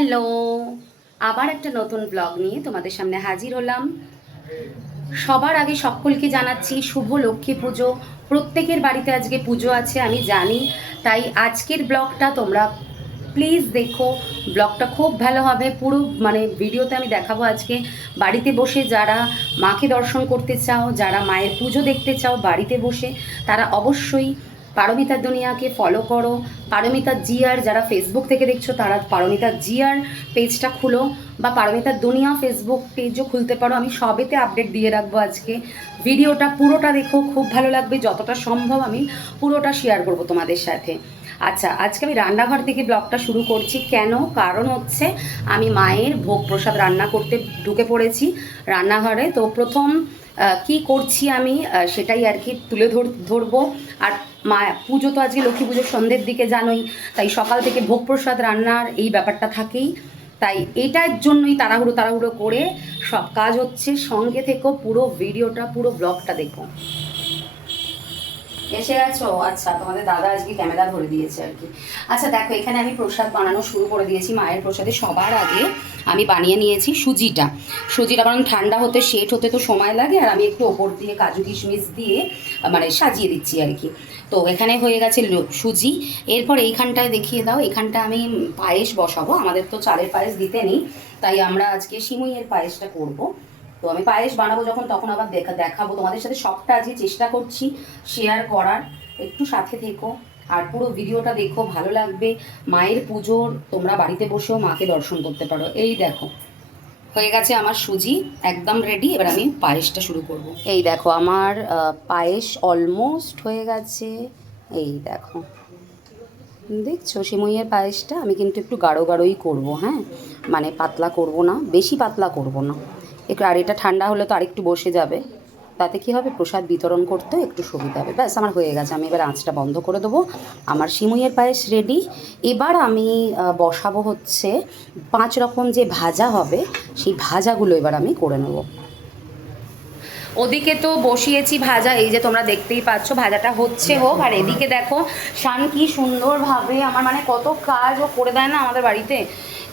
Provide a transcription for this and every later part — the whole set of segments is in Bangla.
হ্যালো, আবার একটা নতুন ব্লগ নিয়ে তোমাদের সামনে হাজির হলাম। সবার আগে সকলকে জানাচ্ছি শুভ লক্ষ্মী পুজো। প্রত্যেকের বাড়িতে আজকে পুজো আছে আমি জানি, তাই আজকের ব্লগটা তোমরা প্লিজ দেখো। ব্লগটা খুব ভালো হবে। পুরো ভিডিওতে আমি দেখাবো আজকে বাড়িতে বসে যারা মাকে দর্শন করতে চাও, যারা মায়ের পুজো দেখতে চাও বাড়িতে বসে, তারা অবশ্যই পারমিতা দুনিয়াকে ফলো করো। পারমিতা জিআর যারা ফেসবুক থেকে দেখছো তারা পারমিতা জিআর পেজটা খুলো, বা পারমিতা দুনিয়া ফেসবুক পেজও খুলতে পারো। আমি সবেতে আপডেট দিয়ে রাখবো। আজকে ভিডিওটা পুরোটা দেখো, খুব ভালো লাগবে। যতটা সম্ভব আমি পুরোটা শেয়ার করব তোমাদের সাথে। আচ্ছা, আজকে আমি রান্নাঘর থেকে ব্লগটা শুরু করছি। কেন? কারণ হচ্ছে আমি মায়ের ভোগ প্রসাদ রান্না করতে ঢুকে পড়েছি রান্নাঘরে। তো প্রথম কি করছি আমি সেটাই আর কি তুলে ধরবো। আর মা পুজো তো আজকে লক্ষ্মী পুজোর সন্ধ্যের দিকে জানোই, তাই সকাল থেকে ভোগ প্রসাদ রান্নার এই ব্যাপারটা থাকেই। তাই এটার জন্যই তাড়াহুড়ো করে সব কাজ হচ্ছে। সঙ্গে থেকেও পুরো ভিডিওটা, পুরো ব্লগটা দেখো। এসে গেছো? আচ্ছা, তোমাদের দাদা আজকে ক্যামেরা ধরে দিয়েছে আর কি। আচ্ছা দেখো, এখানে আমি প্রসাদ বানানো শুরু করে দিয়েছি। মায়ের প্রসাদে সবার আগে আমি বানিয়ে নিয়েছি সুজিটা কারণ ঠান্ডা হতে সেট হতে তো সময় লাগে, আর আমি একটু ওপর দিয়ে কাজু কিশমিশ দিয়ে সাজিয়ে দিচ্ছি আর কি। তো এখানে হয়ে গেছে সুজি। এরপর এইখানটায় দেখিয়ে দাও, এখানটা আমি পায়েস বসাবো। আমাদের তো চালের পায়েস দিতে নেই, তাই আমরা আজকে সিমুইয়ের পায়েসটা করব। তো আমি পায়েস বানাবো যখন, তখন আবার দেখাবো তোমাদের সাথে। সবটা আজকে চেষ্টা করছি শেয়ার করার। একটু সাথে থেকো আর পুরো ভিডিওটা দেখো, ভালো লাগবে। মায়ের পুজোর তোমরা বাড়িতে বসেও মাকে দর্শন করতে পারো। এই দেখো, হয়ে গেছে আমার সুজি একদম রেডি। এবার আমি পায়েসটা শুরু করব। এই দেখো, আমার পায়েস অলমোস্ট হয়ে গেছে। এই দেখো, দেখছো সিমইয়ের পায়েসটা আমি কিন্তু একটু গাঢ়ই করবো, হ্যাঁ, পাতলা করব না, বেশি পাতলা করব না একটু। আর এটা ঠান্ডা হলে তো আরেকটু বসে যাবে, তাতে কি হবে, প্রসাদ বিতরণ করতেও একটু সুবিধা হবে। ব্যাস, আমার হয়ে গেছে। আমি এবার আঁচটা বন্ধ করে দেবো। আমার সিমইয়ের পায়েস রেডি। এবার আমি বসাবো হচ্ছে 5 রকম যে ভাজা হবে, সেই ভাজাগুলো এবার আমি করে নেব। ওদিকে তো বসিয়েছি ভাজা, এই যে তোমরা দেখতেই পাচ্ছ ভাজাটা হচ্ছে হোক। আর এদিকে দেখো শান কি সুন্দরভাবে আমার কত কাজ ও করে দেয় না আমাদের বাড়িতে,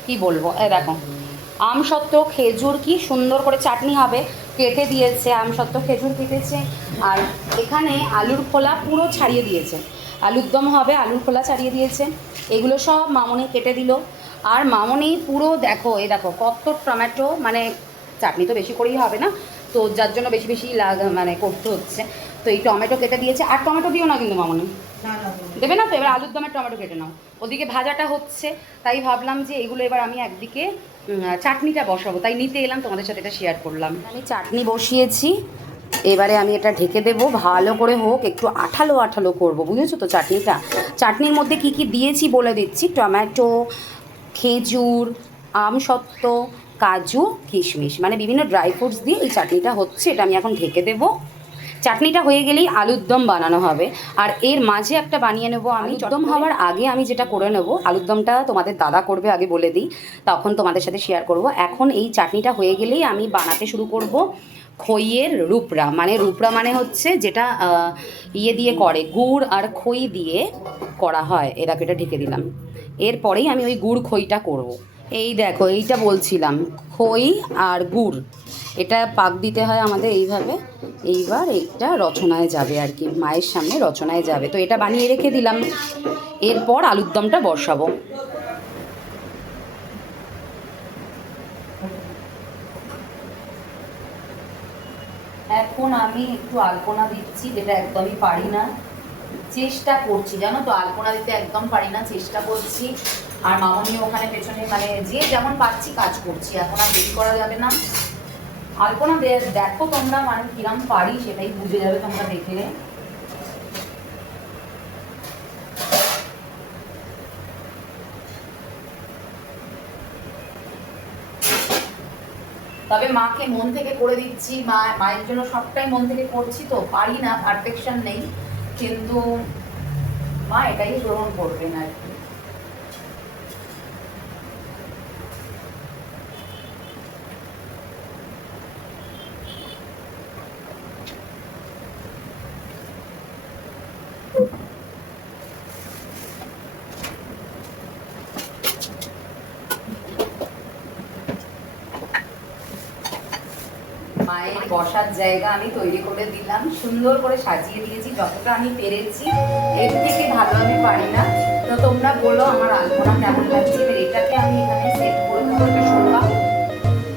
কি বলবো। দেখো, আমসত্ত্ব খেজুর কি সুন্দর করে চাটনি হবে কেটে দিয়েছে। আমসত্ত্ব খেজুর কেটেছে। আর এখানে আলুর খোলা পুরো ছাড়িয়ে দিয়েছে, আলুর দম হবে, আলুর খোলা ছাড়িয়ে দিয়েছে। এগুলো সব মামনি কেটে দিল। আর মামনি পুরো দেখো, এই দেখো কত টমেটো, চাটনি তো বেশি করেই হবে না, তো যার জন্য বেশি বেশি করতে হচ্ছে। তো এই টমেটো কেটে দিয়েছে। আর টমেটো দিও না কিন্তু মামনি, দেবে না তো। এবার আলুর দমের টমেটো কেটে নাও। ওদিকে ভাজাটা হচ্ছে, তাই ভাবলাম যে এগুলো এবার আমি একদিকে চাটনিটা বসাবো, তাই নিতে এলাম, তোমাদের সাথে এটা শেয়ার করলাম। আমি চাটনি বসিয়েছি, এবারে আমি এটা ঢেকে দেবো। ভালো করে হোক, একটু আঠালো করবো, বুঝেছো তো চাটনিটা। চাটনির মধ্যে কি কি দিয়েছি বলে দিচ্ছি: টমেটো, খেজুর, আমসত্ত্ব, কাজু, কিশমিশ, বিভিন্ন ড্রাই ফ্রুটস দিয়ে এই চাটনিটা হচ্ছে। এটা আমি এখন ঢেকে দেবো। চাটনিটা হয়ে গেলেই আলুর দম বানানো হবে। আর এর মাঝে একটা বানিয়ে নেবো আমি। আলুর দম হওয়ার আগে আমি যেটা করে নেবো, আলুর দমটা তোমাদের দাদা করবে, আগে বলে দিই, তখন তোমাদের সাথে শেয়ার করব। এখন এই চাটনিটা হয়ে গেলেই আমি বানাতে শুরু করব খইয়ের রূপরা। রূপরা হচ্ছে যেটা ইয়ে দিয়ে করে, গুড় আর খই দিয়ে করা হয়। এটাকে এটা ঢেকে দিলাম। এরপরেই আমি ওই গুড় খইটা করব। এই দেখো, এইটা বলছিলাম, খই আর গুড় এটা পাক দিতে হয় আমাদের এইভাবে। এইবার এইটা রচনায় যাবে আর কি, মায়ের সামনে রচনায় যাবে। তো এটা বানিয়ে রেখে দিলাম। এরপর আলুর দমটা বসাবো। এখন আমি একটু আলপনা দিচ্ছি, যেটা একদমই পারি না, চেষ্টা করছি, জানো তো। আলপনা দিতে একদম পারি না, চেষ্টা করছি। আর মামনি ওখানে পেছনে যে যেমন পাচ্ছি কাজ করছি। এখন আর দেরি করা যাবে না। আলপনা দেখো তোমরা, কিরম পারি সেটাই বুঝে যাবে তোমরা দেখলে। তবে মাকে মন থেকে করে দিচ্ছি, মায়ের জন্য সবটাই মন থেকে করছি। তো পারি না, পারফেকশন নেই, কিন্তু মা এটাই গ্রহণ করবেন আর কি। মায়ের বসার জায়গা আমি তৈরি করে দিলাম, সুন্দর করে সাজিয়ে দিয়েছি যতটা আমি পেরেছি, এর থেকে ভালো আমি পারি না। তো তোমরা বলো আমার আলপনা কেমন লাগছে। এটাকে আমি এখানে সেট করে দেবো, একটা সোফা,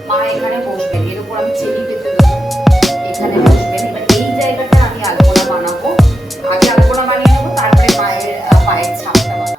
মা এখানে বসবেন, এর উপর আমি চেনি পেতে দেবো, এখানে বসবেন। এবার এই জায়গাটা আমি আলপনা বানাবো, আগে আলপনা বানিয়ে নেবো, তারপরে মায়ের পায়ের ছাপটা বানাবো।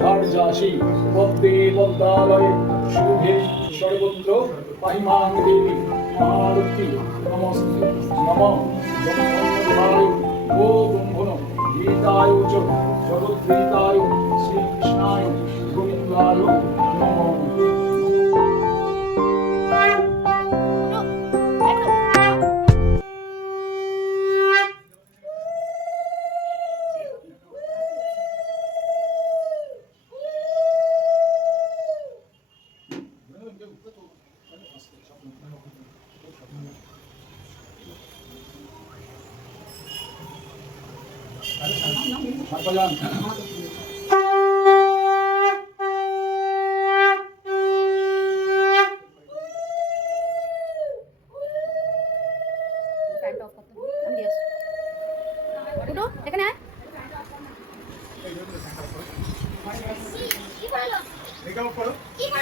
ধার্যাসী পদ্মে পদ্মালয়ে শুভে সর্বত্র পাহিমাং দেবী মহালক্ষ্মী নমস্তে নমঃ ব্রহ্মণ্যধায় ও ব্রহ্মণ গীতায় চ জগদ্গীতায় শ্রীকৃষ্ণায় গোবিন্দায় নমঃ। এখানে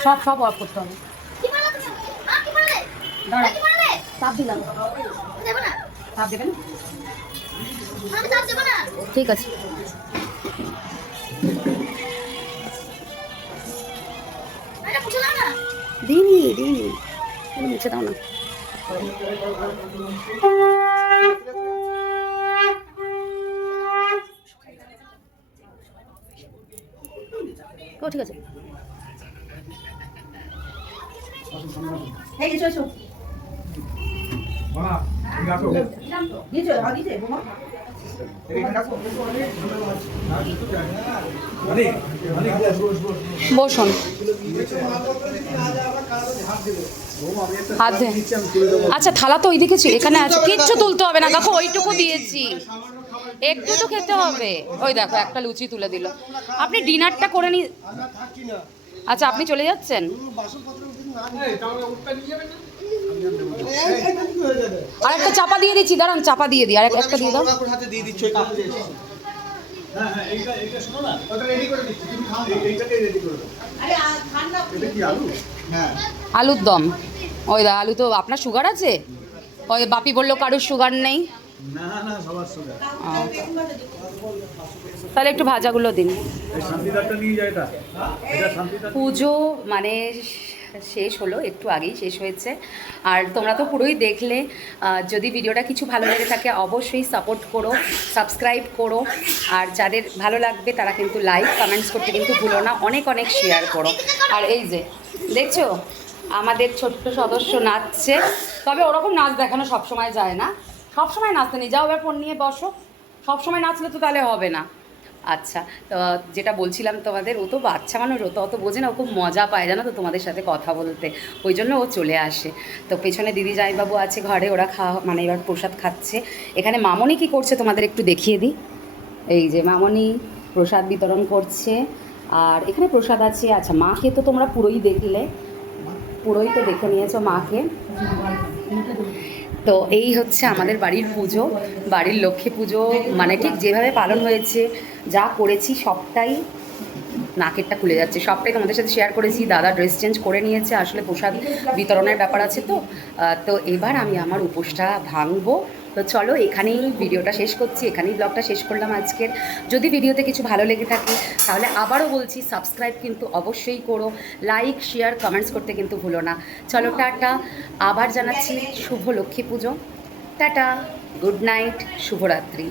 সব সব অফ করতে হবে। চাপ দিলাম, চাপ দেবেন, ঠিক আছে। দিনি দিনি মুছে দাও না। ও ঠিক আছে। এই এসো এসো দিছো দিছে বোমা বসুন, হাত দে। আচ্ছা থালা তো ওইদিকে ছিল, এখানে আছে, কিচ্ছু তুলতে হবে না, দেখো ওইটুকু দিয়েছি, একটু তো খেতে হবে। ওই দেখো একটা লুচি তুলে দিল। আপনি ডিনারটা করে নি। আচ্ছা আপনি চলে যাচ্ছেন? আর একটা চাপা দিয়ে দিচ্ছি, দাঁড়ান চাপা দিয়ে দিই, আর একটা দিয়ে দাও। আলুর দম। ওই দা আলু তো আপনার সুগার আছে? ওই বাপি বললো কারোর সুগার নেই। তাহলে একটু ভাজাগুলো দিন। পুজো মানে শেষ হলো, একটু আগেই শেষ হয়েছে। আর তোমরা তো পুরোই দেখলে। যদি ভিডিওটা কিছু ভালো লেগে থাকে অবশ্যই সাপোর্ট করো, সাবস্ক্রাইব করো। আর যাদের ভালো লাগবে তারা কিন্তু লাইক কমেন্টস করতে কিন্তু ভুলো না, অনেক অনেক শেয়ার করো। আর এই যে দেখছো আমাদের ছোট্ট সদস্য নাচছে, তবে ওরকম নাচ দেখানো সবসময় যায় না, সবসময় নাচতে নেই, যাও এবার ফোন নিয়ে বসো। সবসময় নাচলে তো তাহলে হবে না। আচ্ছা, তো যেটা বলছিলাম তোমাদের, ও তো বাচ্চা মানুষ, ও তো অত বোঝে না, ও খুব মজা পায় জানো তো তোমাদের সাথে কথা বলতে, ওই জন্য ও চলে আসে। তো পেছনে দিদি জামাইবাবু আছে ঘরে, ওরা মানে এবার প্রসাদ খাচ্ছে। এখানে মামনি কি করছে তোমাদের একটু দেখিয়ে দিই। এই যে মামনি প্রসাদ বিতরণ করছে, আর এখানে প্রসাদ আছে। আচ্ছা মাকে তো তোমরা পুরোই দেখলে, পুরোই তো দেখে নিয়েছো মাকে। তো এই হচ্ছে আমাদের বাড়ির পুজো, বাড়ির লক্ষ্মী পুজো, মানে ঠিক যেভাবে পালন হয়েছে, যা করেছি সবটাই, নাকেরটা খুলে যাচ্ছে, সবটাই তোমাদের সাথে শেয়ার করেছি। দাদা ড্রেস চেঞ্জ করে নিয়েছে, আসলে প্রসাদ বিতরণের ব্যাপার আছে তো। তো এবার আমি আমার উপোসটা ভাঙবো। তো চলো এখানেই ভিডিওটা শেষ করছি, এখানেই ব্লগটা শেষ করলাম আজকের। যদি ভিডিওতে কিছু ভালো লেগে থাকে তাহলে আবারও বলছি সাবস্ক্রাইব কিন্তু অবশ্যই করো, লাইক শেয়ার কমেন্টস করতে কিন্তু ভুলো না। চলো টাটা, আবার জানাচ্ছি শুভ লক্ষ্মী পুজো, টাটা, গুড নাইট, শুভরাত্রি।